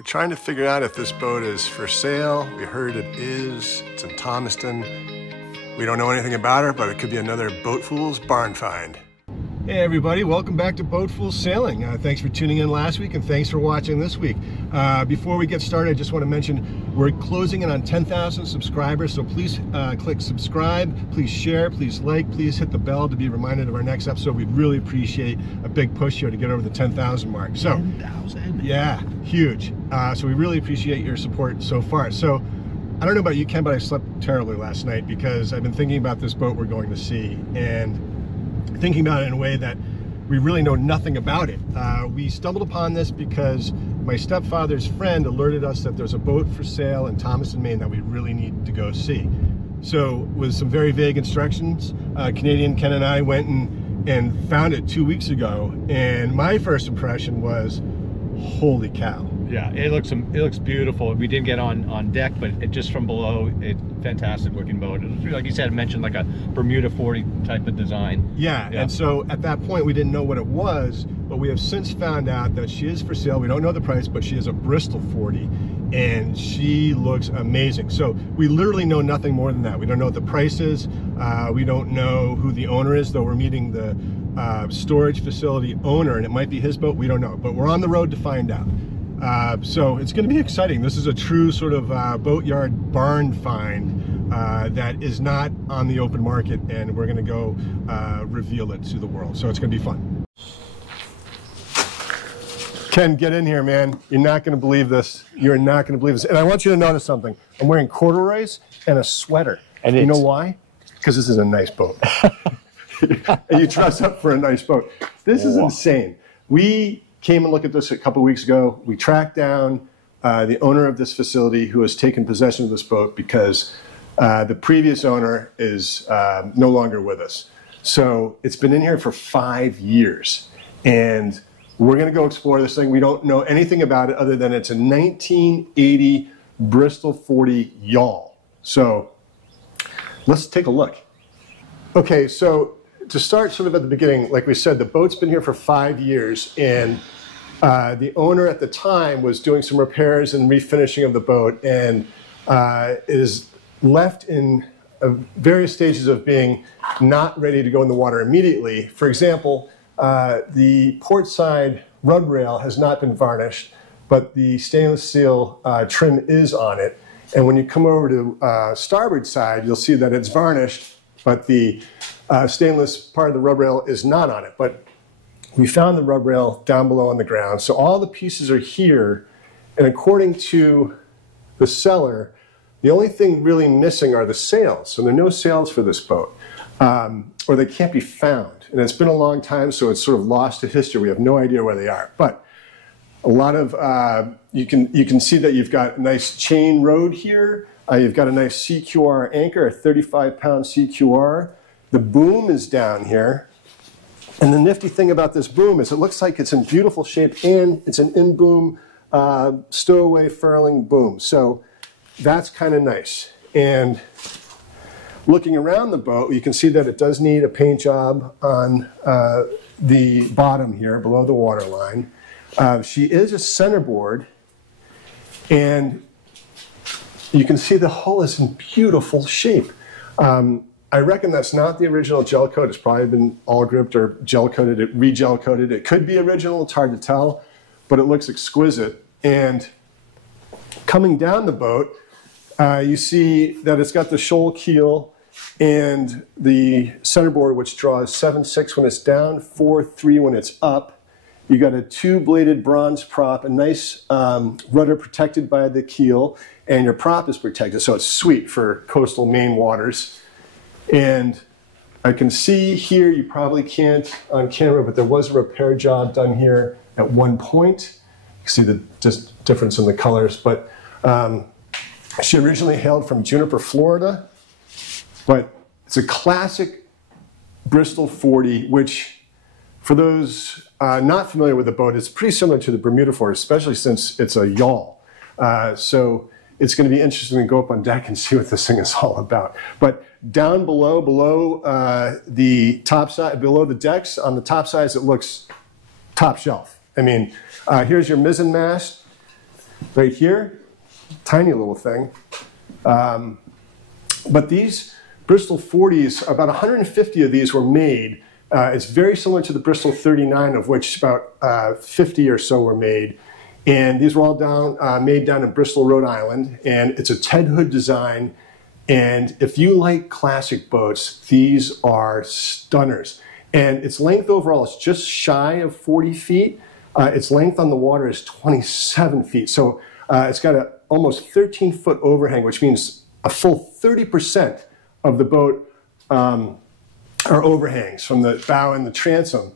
We're trying to figure out if this boat is for sale. We heard it is. It's in Thomaston. We don't know anything about her, but it could be another Boat Fool's Barn Find. Hey everybody, welcome back to Boat Fool Sailing. Thanks for tuning in last week and thanks for watching this week. Before we get started, I just want to mention we're closing in on 10,000 subscribers, so please click subscribe, please share, please like, please hit the bell to be reminded of our next episode. We'd really appreciate a big push here to get over the 10,000 mark. So 10,000? Yeah, huge. So we really appreciate your support so far. So I don't know about you, Ken, but I slept terribly last night because I've been thinking about this boat we're going to see and thinking about it in a way that we really know nothing about it. We stumbled upon this because my stepfather's friend alerted us that there's a boat for sale in Thomaston, Maine that we really need to go see. So with some very vague instructions, Canadian Ken and I went and found it 2 weeks ago, and my first impression was, holy cow. Yeah, it looks beautiful. We didn't get on deck, but just from below, fantastic looking boat. It was, like you said, mentioned like a Bermuda 40 type of design. Yeah, and so at that point we didn't know what it was, but we have since found out that she is for sale. We don't know the price, but she is a Bristol 40 and she looks amazing. So we literally know nothing more than that. We don't know what the price is. We don't know who the owner is, though we're meeting the storage facility owner, and it might be his boat. We don't know, but we're on the road to find out. So it's going to be exciting. This is a true sort of boatyard barn find that is not on the open market, and we're going to go reveal it to the world. So it's going to be fun. Ken, get in here, man. You're not going to believe this. You're not going to believe this. And I want you to notice something. I'm wearing corduroys and a sweater. And you know why? Because this is a nice boat. And you dress up for a nice boat. This is insane. We came and looked at this a couple weeks ago. We tracked down the owner of this facility who has taken possession of this boat because the previous owner is no longer with us. So it's been in here for 5 years. And we're going to go explore this thing. We don't know anything about it other than it's a 1980 Bristol 40 yawl. So let's take a look. Okay, so to start sort of at the beginning, like we said, the boat's been here for 5 years, and the owner at the time was doing some repairs and refinishing of the boat, and is left in various stages of being not ready to go in the water immediately. For example, the port side rub rail has not been varnished, but the stainless steel trim is on it. And when you come over to starboard side, you'll see that it's varnished, but the stainless part of the rub rail is not on it. But we found the rub rail down below on the ground. So all the pieces are here. And according to the seller, the only thing really missing are the sails. So there are no sails for this boat, or they can't be found. And it's been a long time, so it's sort of lost to history. We have no idea where they are. But a lot of, you can see that you've got a nice chain rode here. You've got a nice CQR anchor, a 35-pound CQR. The boom is down here. And the nifty thing about this boom is it looks like it's in beautiful shape, and it's an in-boom stowaway furling boom. So that's kind of nice. And looking around the boat, you can see that it does need a paint job on the bottom here below the waterline. She is a centerboard, and you can see the hull is in beautiful shape. I reckon that's not the original gel coat. It's probably been all gripped or gel coated, re-gel coated. It could be original, it's hard to tell, but it looks exquisite. And coming down the boat, you see that it's got the shoal keel and the centerboard, which draws 7.6 when it's down, 4.3 when it's up. You got a two-bladed bronze prop, a nice rudder protected by the keel, and your prop is protected, so it's sweet for coastal Maine waters. And I can see here, you probably can't on camera, but there was a repair job done here at one point. You can see the just difference in the colors, but she originally hailed from Juniper, Florida, but it's a classic Bristol 40, which for those not familiar with the boat, it's pretty similar to the Bermuda 40, especially since it's a yawl. So it's going to be interesting to go up on deck and see what this thing is all about. But down below the top side, below the decks, on the top sides, it looks top shelf. I mean, here's your mizzen mast. right here, tiny little thing. But these Bristol 40s, about 150 of these were made. It's very similar to the Bristol 39, of which about 50 or so were made. And these were all made down in Bristol, Rhode Island. And it's a Ted Hood design. And if you like classic boats, these are stunners. And its length overall is just shy of 40 feet. Its length on the water is 27 feet. So it's got an almost 13-foot overhang, which means a full 30% of the boat are overhangs from the bow and the transom.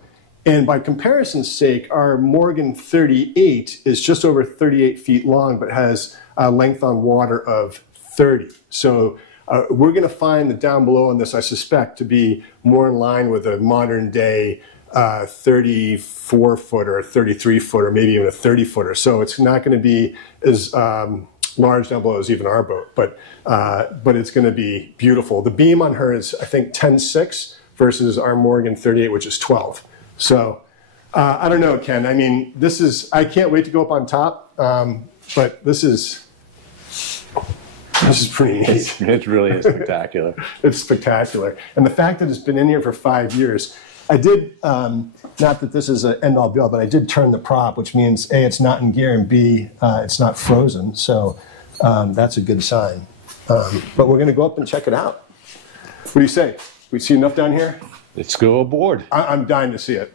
And by comparison's sake, our Morgan 38 is just over 38 feet long, but has a length on water of 30. So we're going to find the down below on this, I suspect, to be more in line with a modern day 34-footer, 33-footer, maybe even a 30-footer. So it's not going to be as large down below as even our boat, but it's going to be beautiful. The beam on her is, I think, 10.6 versus our Morgan 38, which is 12. So I don't know, Ken. I mean, I can't wait to go up on top, but this is pretty neat. It really is spectacular. It's spectacular. And the fact that it's been in here for 5 years, I did, not that this is an end-all be-all, but I did turn the prop, which means A, it's not in gear, and B, it's not frozen. So that's a good sign. But we're going to go up and check it out. What do you say? We see enough down here? Let's go aboard. I'm dying to see it.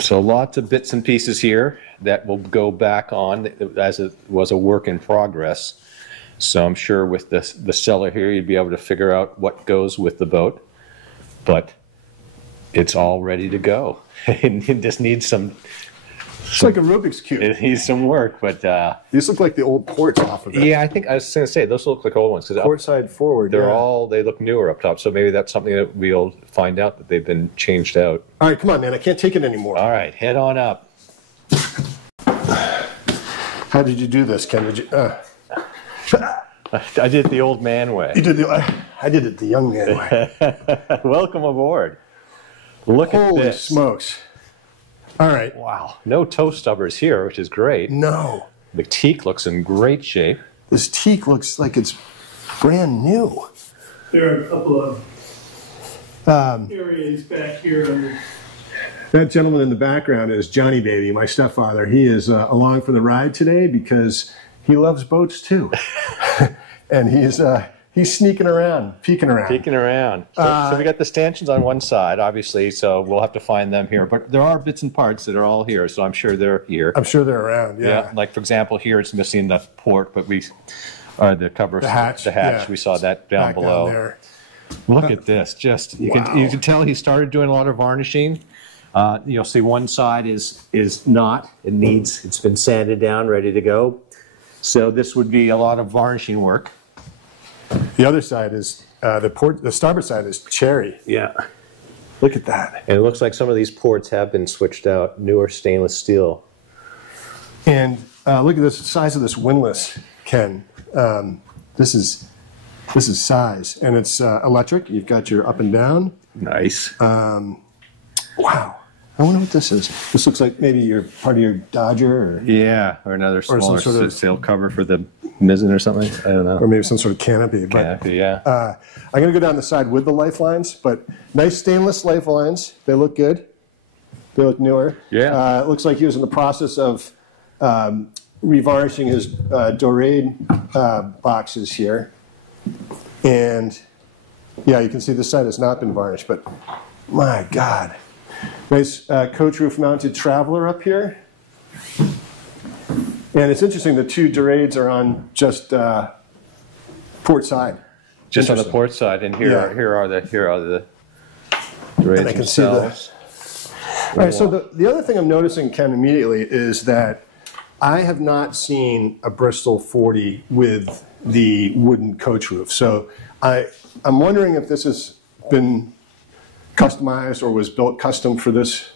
So lots of bits and pieces here that will go back on as it was a work in progress. So I'm sure with the seller here, you'd be able to figure out what goes with the boat. But it's all ready to go. It just needs It's like a Rubik's Cube. It needs some work, but these look like the old ports off of it. Yeah, I think I was going to say those look like old ones because port side forward. They look newer up top. So maybe that's something that we'll find out, that they've been changed out. All right, come on, man. I can't take it anymore. All right, head on up. How did you do this, Ken? Did you? I did it the old man way. You did I did it the young man way. Welcome aboard. Look at this. Holy smokes. All right. Wow. No toe stubbers here, which is great. No. The teak looks in great shape. This teak looks like it's brand new. There are a couple of areas back here. That gentleman in the background is Johnny Baby, my stepfather. He is along for the ride today because he loves boats too. And he's sneaking around, peeking around. Peeking around. So we got the stanchions on one side, obviously, so we'll have to find them here. But there are bits and parts that are all here, so I'm sure they're here. I'm sure they're around, yeah. Like, for example, here it's missing the port, but the cover. The hatch. Yeah. We saw that down back below. Down there. Look at this. You can tell he started doing a lot of varnishing. You'll see one side is not. It's been sanded down, ready to go. So this would be a lot of varnishing work. The other side is the starboard side is cherry. Yeah. Look at that. And it looks like some of these ports have been switched out. Newer stainless steel. And look at this size of this windlass, Ken. This is size, and it's electric. You've got your up and down. Nice. Wow. I wonder what this is. This looks like maybe you're part of your Dodger. Or another smaller sort of sail cover for the mizzen or something. I don't know. Or maybe some sort of canopy. Canopy, yeah. I'm going to go down the side with the lifelines, but nice stainless lifelines. They look good. They look newer. Yeah. It looks like he was in the process of revarnishing his dorade boxes here. And yeah, you can see this side has not been varnished, but my God. Nice coach roof mounted Traveler up here. And it's interesting, the two dorades are on just port side. Just on the port side, and here are the dorades and I can see the. All right, so the other thing I'm noticing, Ken, immediately is that I have not seen a Bristol 40 with the wooden coach roof. So I'm wondering if this has been customized or was built custom for this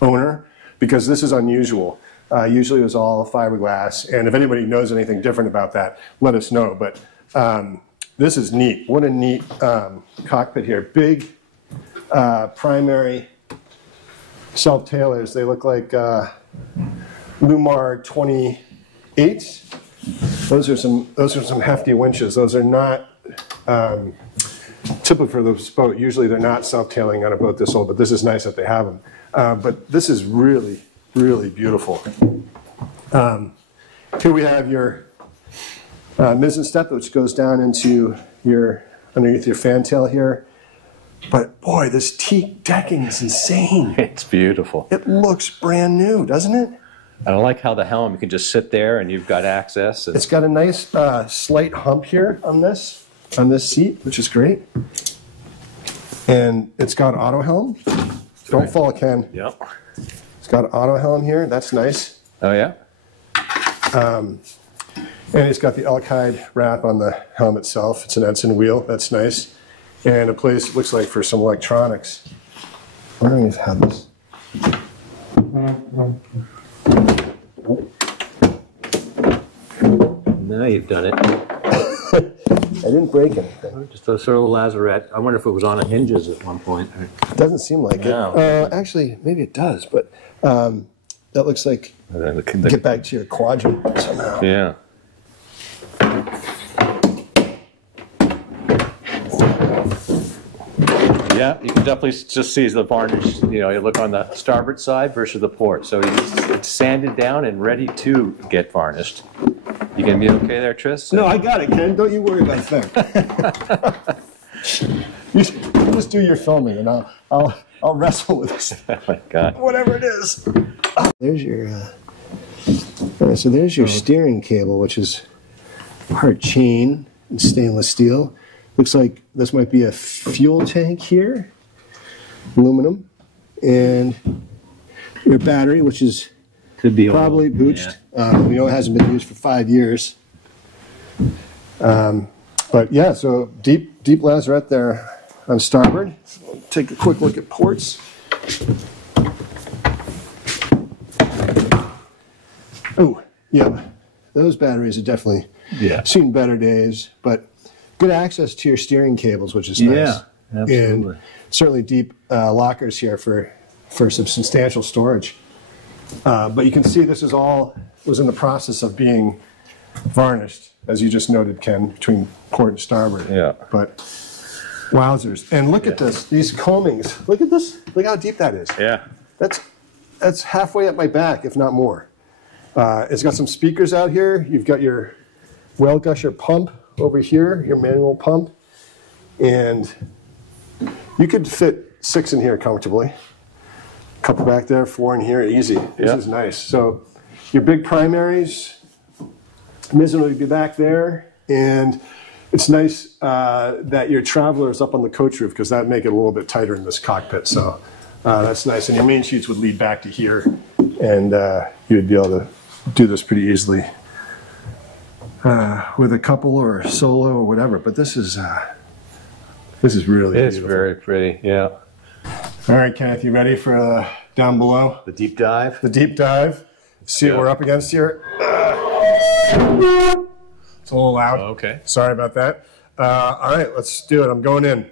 owner, because this is unusual. Usually it was all fiberglass, and if anybody knows anything different about that, let us know. But this is neat. What a neat cockpit here. Big primary self-tailors. They look like Lumar 28s. Those are some hefty winches. Those are not typical for this boat. Usually they're not self-tailing on a boat this old, but this is nice that they have them. But this is really, really beautiful. Here we have your mizzen step, which goes down into underneath your fantail here. But boy, this teak decking is insane. It's beautiful. It looks brand new, doesn't it? I like how the helm, you can just sit there and you've got access. It's got a nice slight hump here on this seat, which is great. And it's got auto helm. Don't fall, Ken. Yep. It's got auto helm here. That's nice. Oh, yeah? And it's got the elk hide wrap on the helm itself. It's an Edson wheel. That's nice. And a place, looks like, for some electronics. I'm wondering if I have this. Now you've done it. I didn't break anything. Just a sort of lazarette. I wonder if it was on hinges at one point. It doesn't seem like No. it. Actually, maybe it does, but that looks like get back to your quadrant somehow. Yeah. Yeah, you can definitely just see the varnish. You know, you look on the starboard side versus the port. So it's sanded down and ready to get varnished. You gonna be okay there, Tris? No, I got it, Ken. Don't you worry about that. you just do your filming, and I'll wrestle with this. Oh my God. Whatever it is. There's your. So there's your steering cable, which is hard chain and stainless steel. Looks like this might be a fuel tank here, aluminum, and your battery, which is Could be probably old. booched. We know it hasn't been used for 5 years. But yeah, so deep lazarette there on starboard. So take a quick look at ports. Oh, yeah, those batteries have definitely seen better days, but good access to your steering cables, which is nice. Yeah, absolutely. And certainly deep lockers here for some substantial storage. But you can see this was in the process of being varnished, as you just noted, Ken, between port and starboard. Yeah. But wowzers. And look at this, these combings. Look at this. Look how deep that is. Yeah. That's halfway up my back, if not more. It's got some speakers out here. You've got your well gusher pump over here, your manual pump. And you could fit 6 in here comfortably. Couple back there, 4 in here, easy. This is nice. So your big primaries, mizzen will be back there, and it's nice that your traveler is up on the coach roof because that'd make it a little bit tighter in this cockpit. So that's nice. And your main sheets would lead back to here, and you'd be able to do this pretty easily with a couple or solo or whatever. But this is really It's beautiful. Very pretty, yeah. All right, Kenneth, you ready for down below? The deep dive? The deep dive. See what we're up against here? It's a little loud. Oh, okay. Sorry about that. All right, let's do it. I'm going in.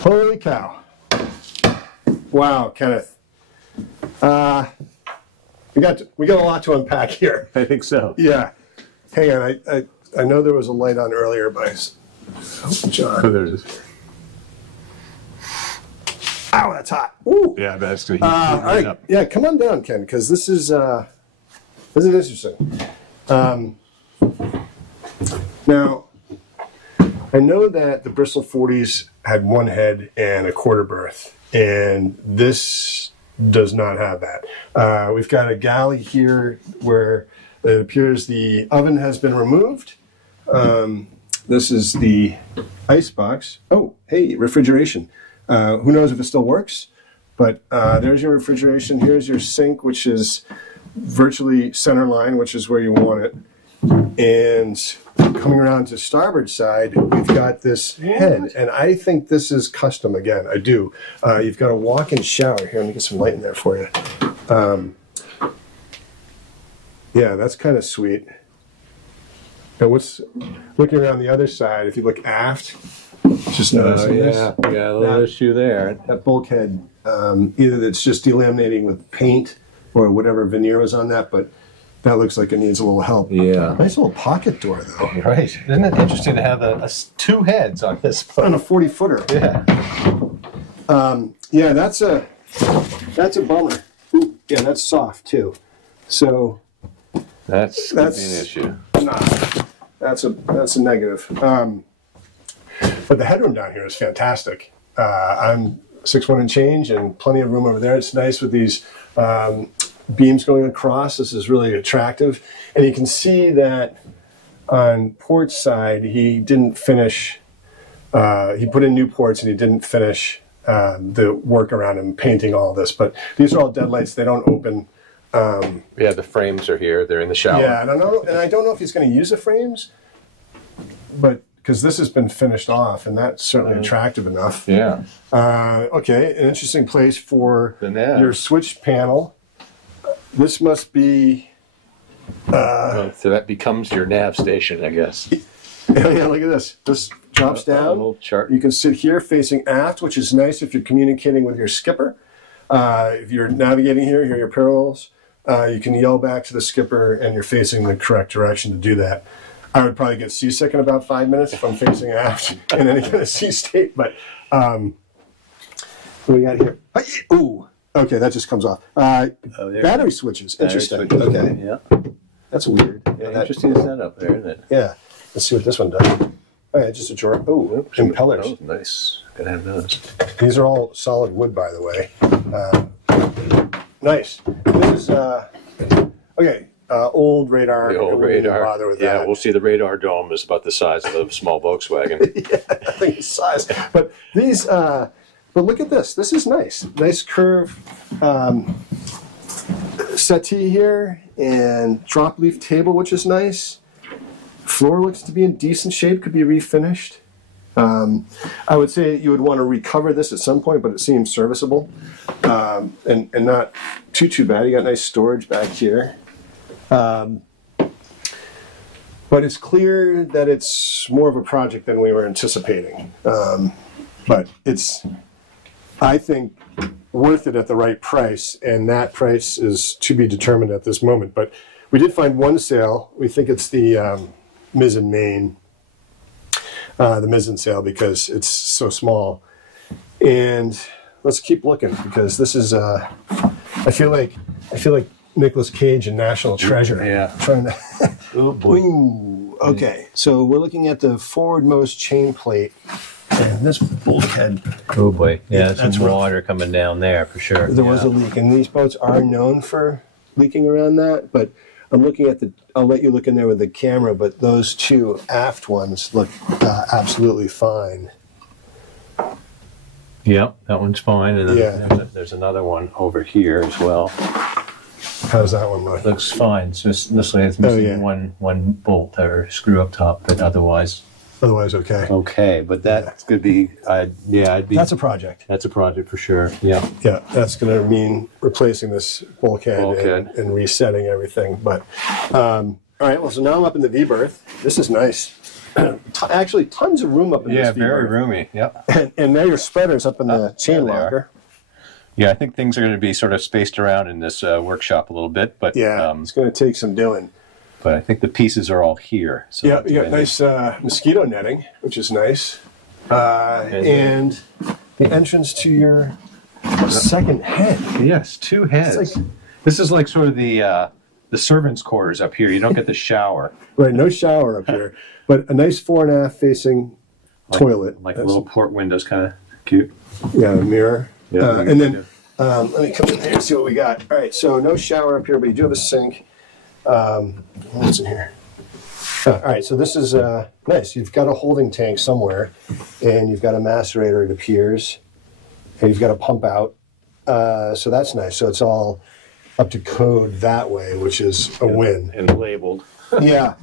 Holy cow. Wow, Kenneth. We got a lot to unpack here. I think so. Yeah. Hang on. I know there was a light on earlier, but John. Oh, there it is. Ow, that's hot. Ooh. Yeah, that's going to heat All right. up. Yeah, come on down, Ken, because this is interesting. Now, I know that the Bristol 40s had one head and a quarter berth, and this does not have that. We've got a galley here where it appears the oven has been removed. This is the ice box. Oh, hey, refrigeration. Who knows if it still works? But there's your refrigeration. Here's your sink, which is virtually center line, which is where you want it. And coming around to starboard side, we've got this head. And I think this is custom again. I do. You've got a walk-in shower. Here, let me get some light in there for you. Yeah, that's kind of sweet. And looking around the other side, if you look aft, just noticing this. Yeah, a little issue there. That bulkhead Either it's just delaminating with paint or whatever veneer was on that, but that looks like it needs a little help. Yeah. Nice little pocket door, though. Right. Isn't it interesting to have two heads on this boat? On a 40-footer. Yeah. Yeah, that's a bummer. Ooh, yeah, that's soft, too. So That's an issue. Nah, that's a negative. But the headroom down here is fantastic. I'm 6'1" and change, and plenty of room over there. It's nice with these beams going across. This is really attractive, and you can see that on port side he didn't finish. He put in new ports and he didn't finish the work around him painting all this. But these are all deadlights. They don't open. Yeah, the frames are here. They're in the shower. Yeah, and I don't know if he's going to use the frames, but because this has been finished off, and that's certainly attractive enough. Yeah. Okay, an interesting place for The nav. your switch panel. This must be. So that becomes your nav station, I guess. Yeah, look at this. This drops A down. little chart. You can sit here facing aft, which is nice if you're communicating with your skipper. If you're navigating here are your parallels. You can yell back to the skipper, and you're facing the correct direction to do that. I would probably get seasick in about 5 minutes if I'm facing aft in any kind of sea state. But what do we got here? Ooh, okay, that just comes off. Battery switches. Interesting. Okay, Yeah. that's weird. Yeah, interesting setup there, isn't it? Yeah. Let's see what this one does. Oh yeah, just a drawer. Oh, impellers. Oh, nice. Gotta have those. These are all solid wood, by the way. Nice. This is okay. Old radar. The old We won't radar. Bother with Yeah, that. we'll see the radar dome is about the size of a small Volkswagen. I think it's size. But these. But look at this. This is nice. Nice curve settee here, and drop leaf table, which is nice. Floor looks to be in decent shape. Could be refinished. I would say you would want to recover this at some point, but it seems serviceable and not too bad. You got nice storage back here. But it's clear that it's more of a project than we were anticipating. But it's, I think, worth it at the right price, and that price is to be determined at this moment. But we did find one sale. We think it's the mizzen main. The mizzen sail, because it's so small. And let's keep looking, because this is I feel like Nicolas Cage in National Treasure. Yeah. Trying to Oh boy. Ooh, okay. So we're looking at the forwardmost chain plate, and this bulkhead. Oh boy, yeah, That's some rough. water coming down there for sure. There was a leak, and these boats are known for leaking around that, but I'm looking at I'll let you look in there with the camera, but those two aft ones look absolutely fine. Yep, that one's fine, and then Yeah. there's another one over here as well. How's that one look? Looks fine. It's just this way. It's missing yeah. one bolt or screw up top, but otherwise Otherwise, okay. okay. But that could be, I'd be. That's a project. That's a project for sure. Yeah. Yeah, that's going to mean replacing this bulkhead, Bulkhead. and resetting everything. But all right, well, so now I'm up in the V berth. This is nice. Actually, tons of room up in Yeah, this V very berth. roomy. Yep. And now your spreader's up in the chain there they are. locker. Yeah, I think things are going to be sort of spaced around in this workshop a little bit, but Yeah, it's going to take some doing. but I think the pieces are all here. So Yeah, that's you got really nice mosquito netting, which is nice. And the entrance to your second head. Yes, two heads. It's like- This is like sort of the servants' quarters up here. You don't get the shower. Right, no shower up here, but a nice fore and aft facing toilet. Like That's- little port windows, kind of cute. Yeah, a mirror. Yeah, And then let me come in here and see what we got. All right, so no shower up here, but you do have a sink. What's in here? All right, so this is nice. You've got a holding tank somewhere, and you've got a macerator, it appears, and you've got a pump out. So that's nice. So it's all up to code that way, which is a win. and labeled. Yeah.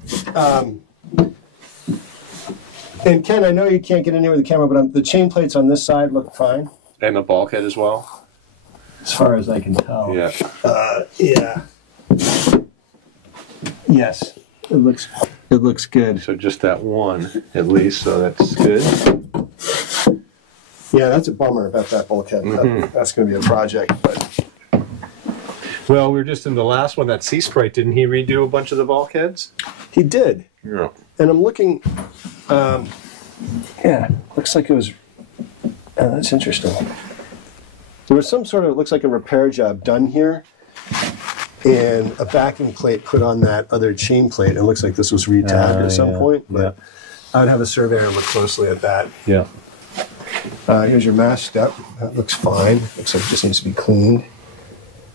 And Ken, I know you can't get in here with the camera, but the chain plates on this side look fine, And the bulkhead as well. as far as I can tell. Yeah. Yeah. Yes. It looks good. So just that one, at least, so that's good. Yeah, that's a bummer about that bulkhead. That's going to be a project. But Well, we were just in the last one, that Sea Sprite. Didn't he redo a bunch of the bulkheads? he did. Yeah. And I'm looking, yeah, looks like it was, that's interesting. There was some sort of, looks like a repair job done here, and a backing plate put on that other chain plate. It looks like this was retabbed at some point, but I would have a surveyor look closely at that. Yeah. Here's your mast step. That looks fine. Looks like it just needs to be cleaned.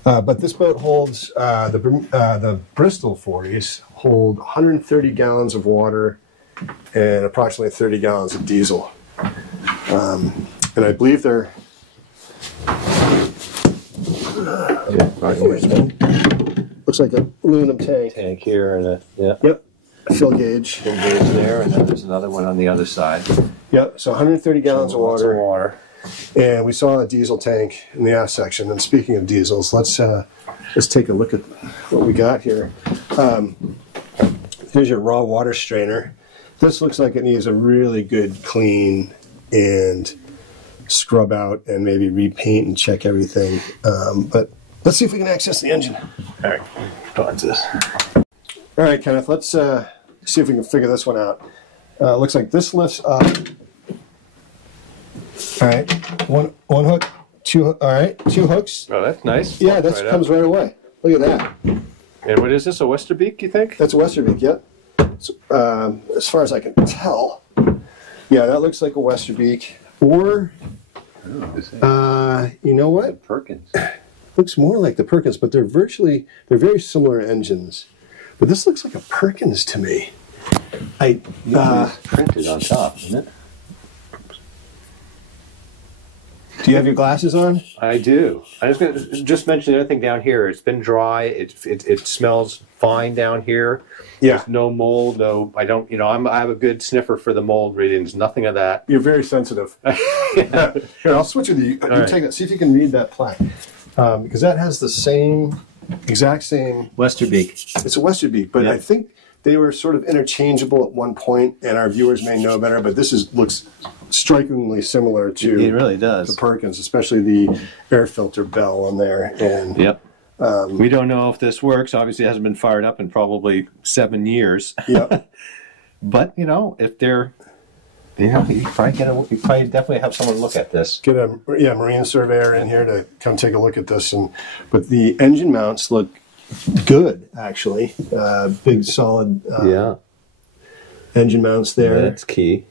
But this boat holds, the Bristol 40s hold 130 gallons of water and approximately 30 gallons of diesel. And I believe they're, looks like a aluminum tank. Tank here and a, Yep, a fill gauge. Fill gauge there, and then there's another one on the other side. Yep, so 130 gallons of Lots water. And we saw a diesel tank in the aft section. And speaking of diesels, let's take a look at what we got here. Here's your raw water strainer. This looks like it needs a really good clean and scrub out and maybe repaint and check everything. But let's see if we can access the engine. All right, go into this. All right, Kenneth, let's see if we can figure this one out. Looks like this lifts up. All right, one hook, all right, 2 hooks. Oh, that's nice. Yeah, that comes right away. Look at that. And what is this, a Westerbeek, you think? That's a Westerbeek, yep. So, as far as I can tell, yeah, that looks like a Westerbeek. Or, you know what? Perkins. Looks more like the Perkins, but they're very similar engines. But this looks like a Perkins to me. Printed on top, isn't it? Do you have your glasses on? I do. I was going to just mention the other thing down here. It's been dry. It smells fine down here. Yeah. There's no mold. No, I don't. I have a good sniffer for the mold readings. Nothing of that. You're very sensitive. Yeah. Here, I'll switch with you. Take that. See if you can read that plaque, because that has the exact same Westerbeek. It's a Westerbeek, but I think they were sort of interchangeable at one point, and our viewers may know better. But this looks strikingly similar to It really does. the Perkins, especially the air filter bell on there. And Yep. We don't know if this works. Obviously, it hasn't been fired up in probably 7 years. Yep. But if they're, you probably definitely have someone look at this. Get a marine surveyor in here to come take a look at this. But the engine mounts look good, actually. Big, solid engine mounts there. That's key.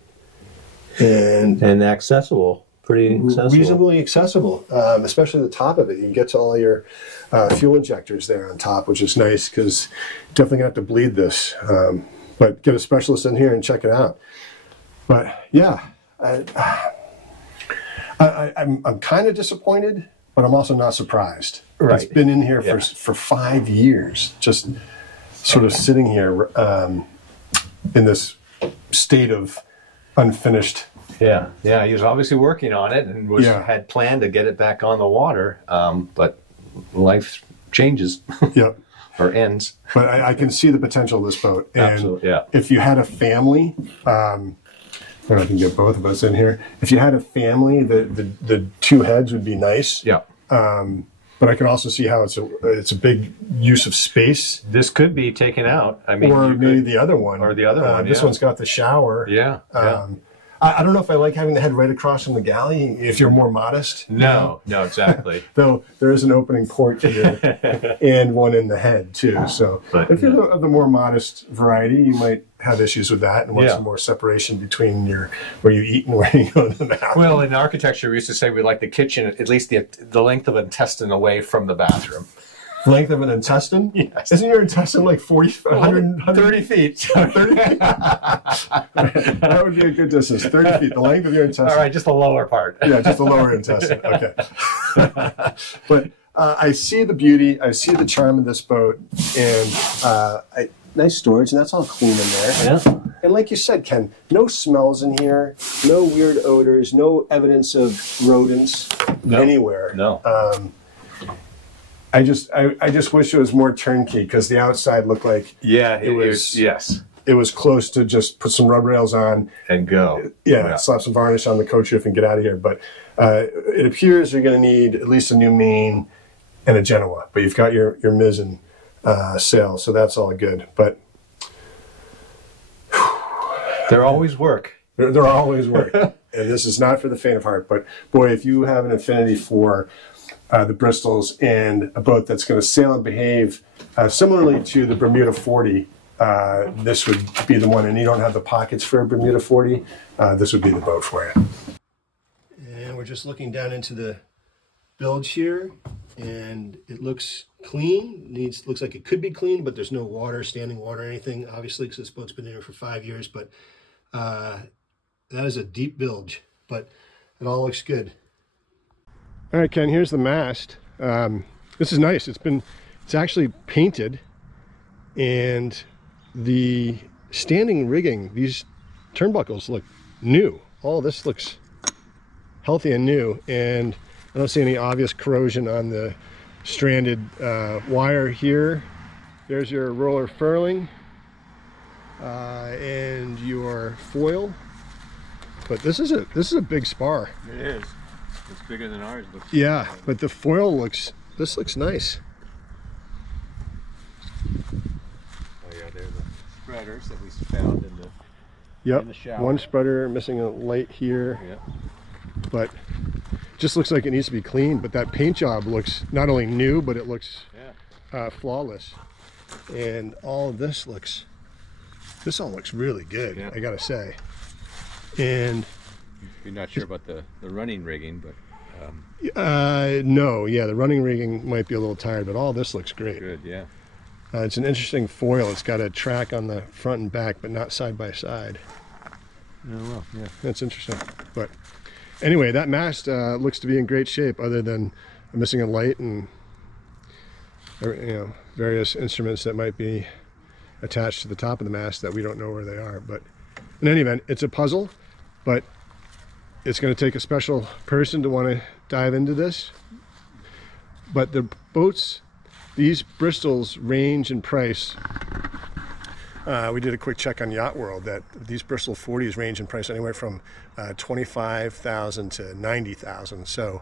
And accessible. Pretty accessible. Reasonably accessible, especially the top of it. You get to all your fuel injectors there on top, which is nice because definitely gonna have to bleed this. But get a specialist in here and check it out. But yeah, I'm kind of disappointed, but I'm also not surprised. Right. It's been in here for 5 years, just sort of sitting here in this state of unfinished. Yeah, he was obviously working on it and had planned to get it back on the water, but life changes. Yep. Or ends. But I can see the potential of this boat. And absolutely, yeah. If you had a family, I can get both of us in here. If you had a family, the 2 heads would be nice. Yeah. But I can also see how it's a big use of space. This could be taken out. I mean, or maybe the other one. Or the other one. This one's got the shower. Yeah. I don't know if I like having the head right across from the galley. If you're more modest. No, exactly. Though there is an opening port here and one in the head too. So if you're of the more modest variety, you might have issues with that and want some more separation between where you eat and where you go to the bathroom. Well, in architecture, we used to say we like the kitchen at least the length of an intestine away from the bathroom. Length of an intestine? Yes. Isn't your intestine like 30 feet. 30 feet? That would be a good distance. 30 feet, the length of your intestine. All right, just the lower part. Yeah, just the lower intestine. Okay. But I see the beauty, I see the charm of this boat, and nice storage, and that's all clean in there. Yeah. And like you said, Ken, no smells in here, no weird odors, no evidence of rodents anywhere. No. I just wish it was more turnkey because the outside looked like it was. Yes. it was close to just put some rub rails on and go. Yeah, slap some varnish on the coach roof and get out of here. But it appears you're going to need at least a new main and a Genoa. But you've got your mizzen sail, so that's all good. But there always work. There always work. And this is not for the faint of heart. But boy, if you have an affinity for the Bristols and a boat that's going to sail and behave similarly to the Bermuda 40, this would be the one. And you don't have the pockets for a Bermuda 40, this would be the boat for you. And we're just looking down into the bilge here, and it looks clean. Looks like it could be clean, but there's no water, standing water or anything, obviously, because this boat's been in here for 5 years. But that is a deep bilge, but it all looks good. All right, Ken, here's the mast. This is nice. It's actually painted, and the standing rigging, these turnbuckles look new. All this looks healthy and new, and I don't see any obvious corrosion on the stranded wire here. There's your roller furling and your foil. But this is a big spar. It is. It's bigger than ours. Yeah, but the foil looks nice. Oh yeah, they're the spreaders that we found in the shower. One spreader, missing a light here. Yep. But just looks like it needs to be cleaned. But that paint job looks not only new, but it looks flawless. And all of this all looks really good, I gotta say. And you're not sure about the running rigging, but no, the running rigging might be a little tired, but all this looks great. Good, yeah. It's an interesting foil. It's got a track on the front and back, but not side by side. Oh well, yeah. That's interesting. But anyway, that mast looks to be in great shape, other than missing a light and various instruments that might be attached to the top of the mast that we don't know where they are. But in any event, it's a puzzle, but it's going to take a special person to want to dive into this. But the boats, these Bristols, range in price. We did a quick check on Yacht World that these Bristol 40s range in price anywhere from $25,000 to $90,000. So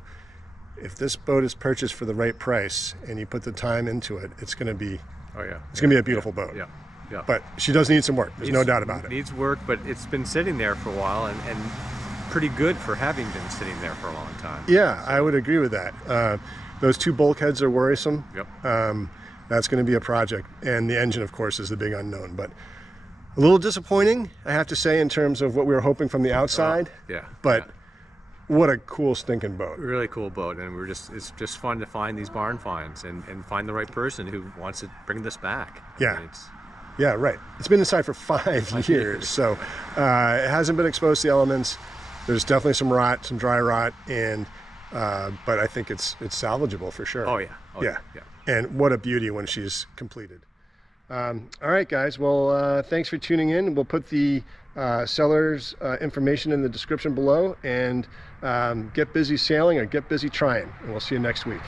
if this boat is purchased for the right price and you put the time into it, it's going to be it's going to be a beautiful boat. Yeah. Yeah. But she does need some work. There's no doubt about it. Needs work, but it's been sitting there for a while, and pretty good for having been sitting there for a long time. Yeah, I would agree with that. Those two bulkheads are worrisome. Yep. That's going to be a project. And the engine, of course, is the big unknown. But a little disappointing, I have to say, in terms of what we were hoping from the outside. But what a cool stinking boat. Really cool boat. And it's just fun to find these barn finds and find the right person who wants to bring this back. Yeah. Yeah, right. It's been inside for 5 years, so it hasn't been exposed to the elements. There's definitely some rot, some dry rot, and but I think it's salvageable for sure. Oh yeah. And what a beauty when she's completed. All right, guys. Well, thanks for tuning in. We'll put the seller's information in the description below, and get busy sailing or get busy trying. And we'll see you next week.